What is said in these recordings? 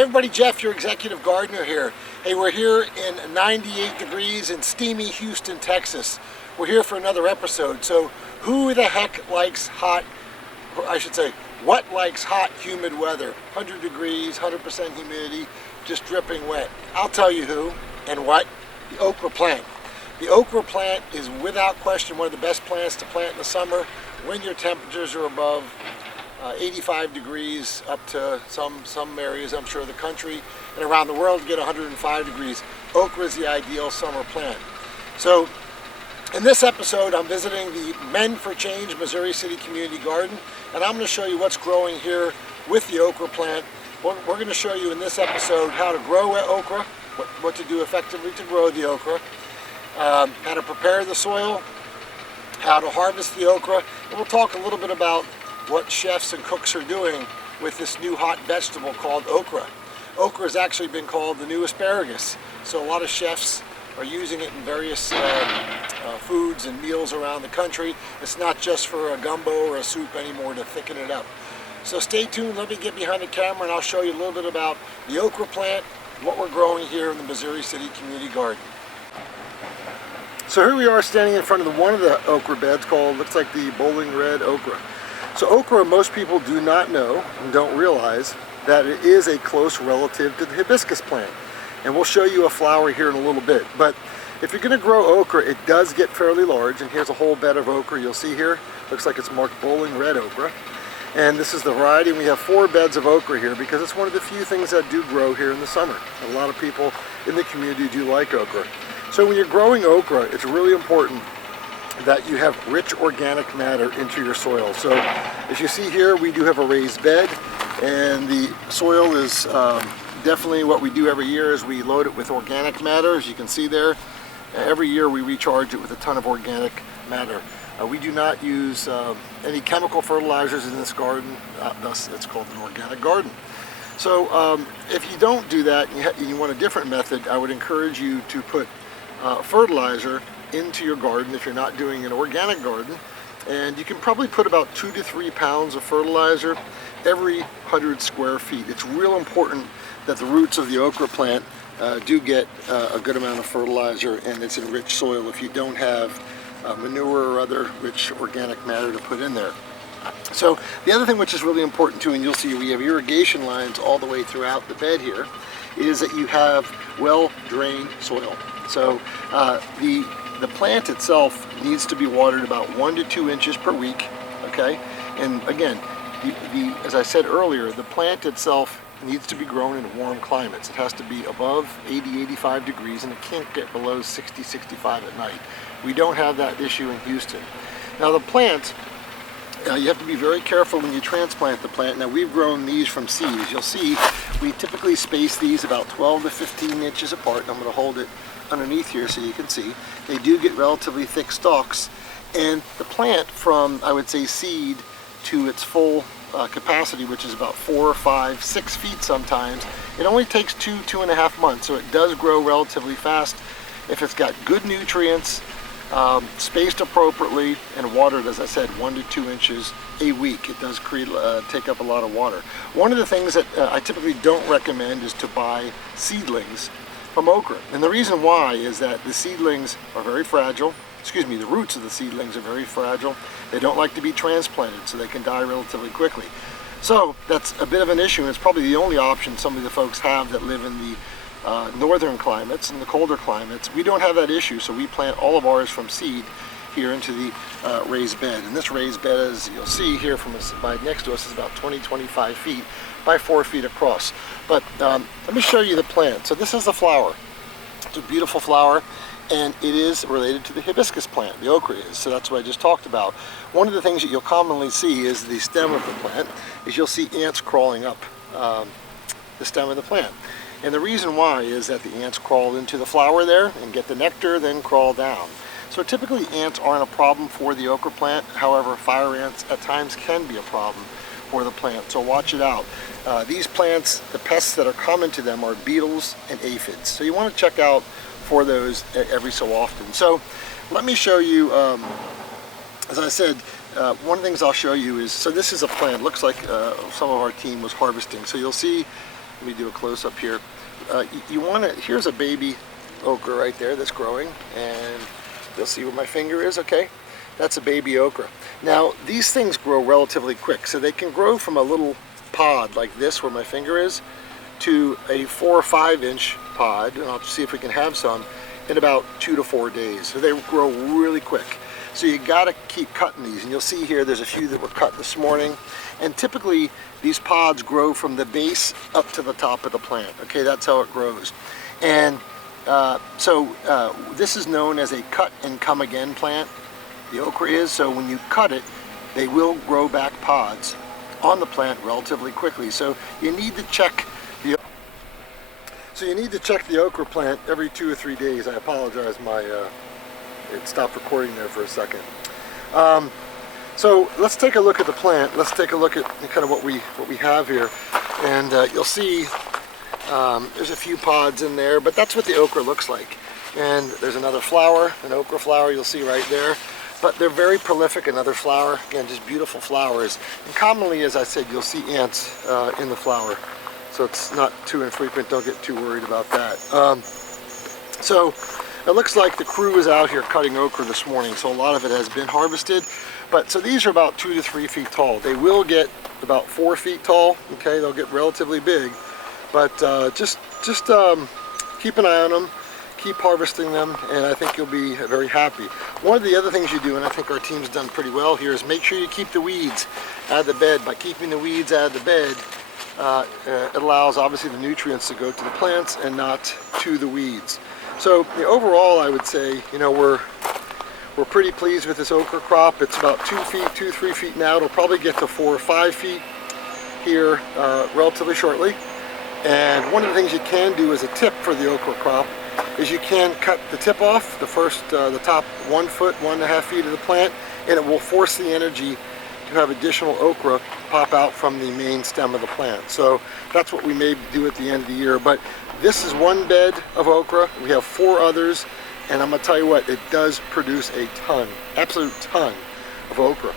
Hey everybody, Jeff, your executive gardener here. Hey, we're here in 98 degrees in steamy Houston, Texas. We're here for another episode. So who the heck likes hot, or I should say, what likes hot, humid weather? 100 degrees, 100% humidity, just dripping wet. I'll tell you who and what. The okra plant. The okra plant is without question one of the best plants to plant in the summer when your temperatures are above 85 degrees up to some areas, I'm sure, of the country and around the world get 105 degrees. Okra is the ideal summer plant. So in this episode, I'm visiting the Men for Change Missouri City Community Garden, and I'm going to show you what's growing here with the okra plant. We're going to show you in this episode how to grow okra, what to do effectively to grow the okra, how to prepare the soil, how to harvest the okra, and we'll talk a little bit about what chefs and cooks are doing with this new hot vegetable called okra. Okra has actually been called the new asparagus, so a lot of chefs are using it in various foods and meals around the country. It's not just for a gumbo or a soup anymore to thicken it up. So stay tuned, let me get behind the camera and I'll show you a little bit about the okra plant, what we're growing here in the Missouri City Community Garden. So here we are standing in front of one of the okra beds called, looks like the bowling red okra. So okra, most people do not know and don't realize that it is a close relative to the hibiscus plant. And we'll show you a flower here in a little bit. But if you're going to grow okra, it does get fairly large. And here's a whole bed of okra you'll see here. Looks like it's marked bowling red okra. And this is the variety. And we have 4 beds of okra here because it's one of the few things that do grow here in the summer. A lot of people in the community do like okra. So when you're growing okra, it's really important that you have rich organic matter into your soil. So as you see here, we do have a raised bed, and the soil is definitely what we do every year is we load it with organic matter. As you can see there, every year we recharge it with a ton of organic matter. We do not use any chemical fertilizers in this garden, thus it's called an organic garden. So if you don't do that and you want a different method, I would encourage you to put fertilizer into your garden if you're not doing an organic garden, and you can probably put about 2 to 3 pounds of fertilizer every 100 square feet. It's real important that the roots of the okra plant do get a good amount of fertilizer and it's in rich soil if you don't have manure or other rich organic matter to put in there. So the other thing which is really important too, and you'll see we have irrigation lines all the way throughout the bed here, is that you have well-drained soil. So the plant itself needs to be watered about 1 to 2 inches per week, okay? And again, as I said earlier, the plant itself needs to be grown in warm climates. It has to be above 80, 85 degrees, and it can't get below 60, 65 at night. We don't have that issue in Houston. Now the plant, you have to be very careful when you transplant the plant. Now we've grown these from seeds. You'll see we typically space these about 12 to 15 inches apart. I'm going to hold it underneath here so you can see. They do get relatively thick stalks, and the plant from, I would say, seed to its full capacity, which is about 4, 5, 6 feet sometimes, it only takes 2.5 months, so it does grow relatively fast if it's got good nutrients, spaced appropriately, and watered, as I said, 1 to 2 inches a week. It does take up a lot of water. One of the things that I typically don't recommend is to buy seedlings from okra. And the reason why is that the seedlings are very fragile. Excuse me, the roots of the seedlings are very fragile. They don't like to be transplanted, so they can die relatively quickly. So that's a bit of an issue, and it's probably the only option some of the folks have that live in the northern climates and the colder climates. We don't have that issue, so we plant all of ours from seed here into the raised bed. And this raised bed, as you'll see here from next to us, is about 20-25 feet by 4 feet across. But let me show you the plant. So this is the flower. It's a beautiful flower, and it is related to the hibiscus plant. The okra is, so that's what I just talked about. One of the things that you'll commonly see is the stem of the plant, is you'll see ants crawling up the stem of the plant. And the reason why is that the ants crawl into the flower there and get the nectar, then crawl down. So typically ants aren't a problem for the okra plant. However, fire ants at times can be a problem for the plant, so watch it out. These plants, the pests that are common to them are beetles and aphids. So you want to check out for those every so often. So let me show you, as I said, one of the things I'll show you is, so this is a plant, looks like some of our team was harvesting. So you'll see Let me do a close-up here. You want to, here's a baby okra right there that's growing, and you'll see where my finger is, okay? That's a baby okra. Now, these things grow relatively quick, so they can grow from a little pod like this where my finger is to a 4 or 5 inch pod, and I'll see if we can have some, in about 2 to 4 days. So they grow really quick. So you gotta keep cutting these, and you'll see here there's a few that were cut this morning, and typically these pods grow from the base up to the top of the plant. Okay, that's how it grows. And this is known as a cut and come again plant. The okra is, so when you cut it, they will grow back pods on the plant relatively quickly. So you need to check the okra plant every 2 or 3 days. I apologize, it stopped recording there for a second. So let's take a look at the plant. Let's take a look at kind of what we have here, and you'll see there's a few pods in there, but that's what the okra looks like. And there's another flower, an okra flower, you'll see right there. But they're very prolific. Another flower, again, just beautiful flowers. And commonly, as I said, you'll see ants in the flower, so it's not too infrequent. Don't get too worried about that. So it looks like the crew is out here cutting okra this morning, so a lot of it has been harvested. But so these are about 2 to 3 feet tall. They will get about 4 feet tall. Okay, they'll get relatively big, but just keep an eye on them. Keep harvesting them, and I think you'll be very happy. One of the other things you do, and I think our team's done pretty well here, is make sure you keep the weeds out of the bed. By keeping the weeds out of the bed, it allows obviously the nutrients to go to the plants and not to the weeds. So overall, I would say, you know, we're pretty pleased with this okra crop. It's about 2 feet, 2-3 feet now. It'll probably get to 4 or 5 feet here relatively shortly. And one of the things you can do as a tip for the okra crop is you can cut the tip off, the top 1 foot, 1.5 feet of the plant, and it will force the energy to have additional okra pop out from the main stem of the plant. So that's what we may do at the end of the year. But this is one bed of okra. We have 4 others, and I'm gonna tell you what, it does produce a ton, absolute ton of okra.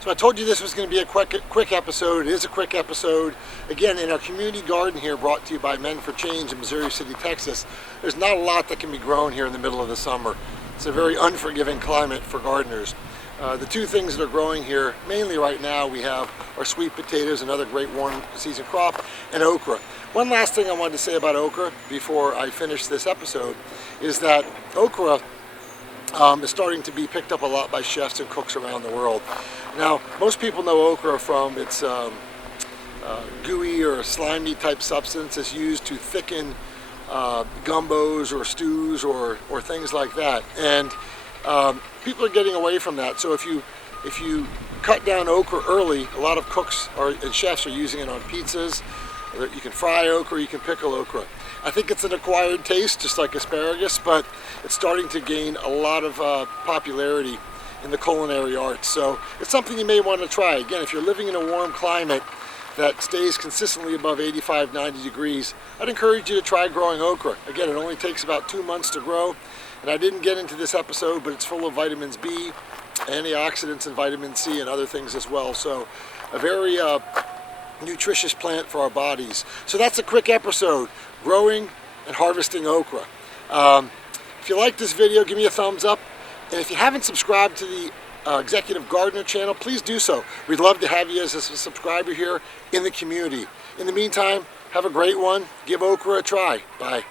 So I told you this was going to be a quick episode. It is a quick episode. Again, in our community garden here, brought to you by Men for Change in Missouri City, Texas, there's not a lot that can be grown here in the middle of the summer. It's a very unforgiving climate for gardeners. The 2 things that are growing here, mainly right now, we have our sweet potatoes, another great warm season crop, and okra. One last thing I wanted to say about okra before I finish this episode is that okra is starting to be picked up a lot by chefs and cooks around the world. Now, most people know okra from its gooey or slimy type substance. It's used to thicken gumbos or stews or things like that. And people are getting away from that. So if you cut down okra early, a lot of cooks and chefs are using it on pizzas. You can fry okra, you can pickle okra. I think it's an acquired taste, just like asparagus, but it's starting to gain a lot of popularity in the culinary arts. So it's something you may want to try. Again, if you're living in a warm climate that stays consistently above 85, 90 degrees, I'd encourage you to try growing okra. Again, it only takes about 2 months to grow, and I didn't get into this episode, but it's full of vitamins B, antioxidants, and vitamin C, and other things as well. So a very nutritious plant for our bodies. So that's a quick episode, growing and harvesting okra. If you like this video, give me a thumbs up. And if you haven't subscribed to the Executive Gardener channel, please do so. We'd love to have you as a subscriber here in the community. In the meantime, have a great one. Give okra a try. Bye.